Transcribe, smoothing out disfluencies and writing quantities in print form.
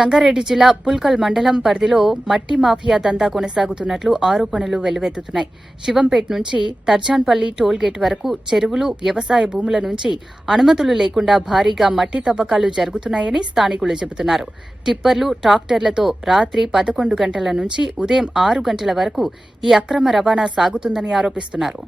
సంగారెడ్డి జిల్లా పుల్కల్ మండలం పరిధిలో మట్టి మాఫియా దందా కొనసాగుతున్నట్లు ఆరోపణలు వెల్లువెత్తుతున్నాయి. శివంపేట్ నుంచి తర్జాన్పల్లి టోల్గేట్ వరకు చెరువులు, వ్యవసాయ భూముల నుంచి అనుమతులు లేకుండా భారీగా మట్టి తవ్వకాలు జరుగుతున్నాయని స్థానికులు చెబుతున్నారు. టిప్పర్లు, ట్రాక్టర్లతో రాత్రి 11 గంటల నుంచి ఉదయం 6 గంటల వరకు ఈ అక్రమ రవాణా సాగుతుందని ఆరోపిస్తున్నారు.